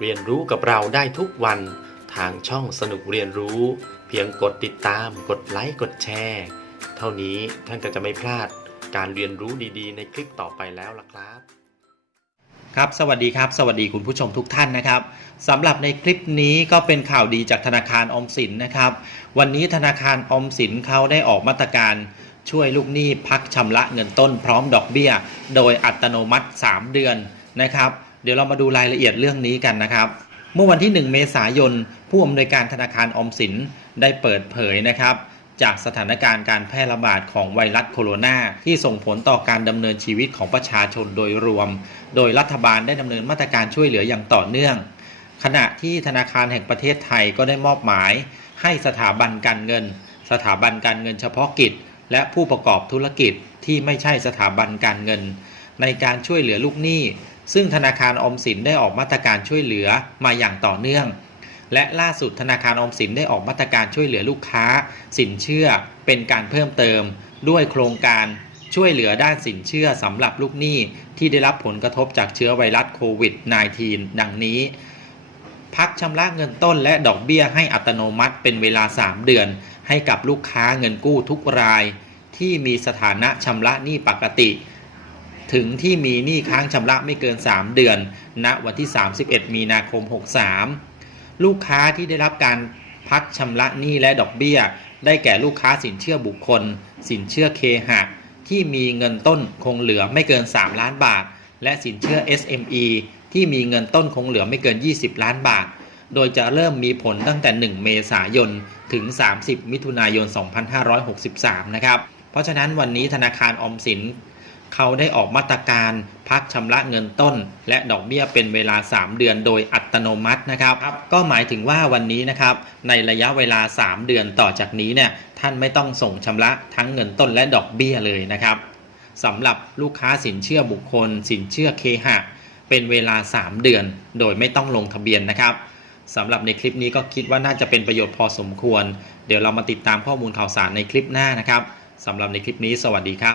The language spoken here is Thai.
เรียนรู้กับเราได้ทุกวันทางช่องสนุกเรียนรู้ เพียงกดติดตาม กดไลค์กดแชร์ เท่านี้ท่านก็จะไม่พลาดการเรียนรู้ดีๆ ในคลิปต่อไปแล้วล่ะครับ ครับสวัสดีครับ สวัสดีคุณผู้ชมทุกท่านนะครับสำหรับในคลิปนี้ก็เป็นข่าวดีจากธนาคารอมสินนะครับ วันนี้ธนาคารออมสินเขาได้ออกมาตรการช่วยลูกหนี้พักชำระเงินต้นพร้อมดอกเบี้ย โดยอัตโนมัติ 3 เดือนนะครับ เดี๋ยวเรามาดูรายละเอียดเรื่องนี้กันนะครับ เมื่อวันที่ 1 เมษายน ผู้อำนวยการธนาคารออมสินได้เปิดเผยนะครับ จากสถานการณ์การแพร่ระบาดของไวรัสโคโรนาที่ส่งผลต่อการดำเนินชีวิตของประชาชนโดยรวม โดยรัฐบาลได้ดำเนินมาตรการช่วยเหลืออย่างต่อเนื่อง ขณะที่ธนาคารแห่งประเทศไทยก็ได้มอบหมาย ให้สถาบันการเงิน สถาบันการเงินเฉพาะกิจ และผู้ประกอบธุรกิจที่ไม่ใช่สถาบันการเงิน ในการช่วยเหลือลูกหนี้ ซึ่งธนาคารอมสินได้ออกมาตรการช่วยเหลือมาอย่างต่อเนื่อง และล่าสุดธนาคารอมสินได้ออกมาตรการช่วยเหลือลูกค้า สินเชื่อเป็นการเพิ่มเติม ด้วยโครงการช่วยเหลือด้านสินเชื่อสำหรับลูกหนี้ที่ได้รับผลกระทบจากเชื้อไวรัสโควิด -19 ดังนี้ พักชำระเงินต้นและดอกเบี้ยให้อัตโนมัติเป็นเวลา 3 เดือน ให้กับลูกค้าเงินกู้ทุกราย ที่มีสถานะชำระหนี้ปกติ ถึงที่มีหนี้ค้างชำระไม่เกิน 3 เดือนณวันที่ 31 มีนาคม 63 ลูกค้าที่ได้รับการพักชำระหนี้และดอกเบี้ย ได้แก่ลูกค้าสินเชื่อบุคคล สินเชื่อเคหะ ที่มีเงินต้นคงเหลือไม่เกิน 3 ล้านบาท และสินเชื่อ SME ที่มีเงินต้นคงเหลือไม่เกิน 20 ล้านบาท โดยจะเริ่มมีผลตั้งแต่ 1 เมษายน ถึง 30 มิถุนายน 2563 นะครับ เพราะฉะนั้นวันนี้ธนาคารออมสิน เขาได้ออกมาตรการพักชำระเงินต้น และดอกเบี้ยเป็นเวลา 3 เดือนโดยอัตโนมัตินะครับ ก็หมายถึงว่าวันนี้นะครับในระยะเวลา 3 เดือนต่อจากนี้เนี่ยท่านไม่ต้องส่งชำระทั้งเงินต้นและดอกเบี้ยเลยนะครับสำหรับลูกค้าสินเชื่อบุคคล สินเชื่อเคหะ เป็นเวลา 3 เดือน โดยไม่ต้องลงทะเบียนนะครับสำหรับในคลิปนี้ก็คิดว่าน่าจะเป็นประโยชน์พอสมควร เดี๋ยวเรามาติดตามข้อมูลข่าวสารในคลิปหน้านะครับสำหรับในคลิปนี้สวัสดีครับ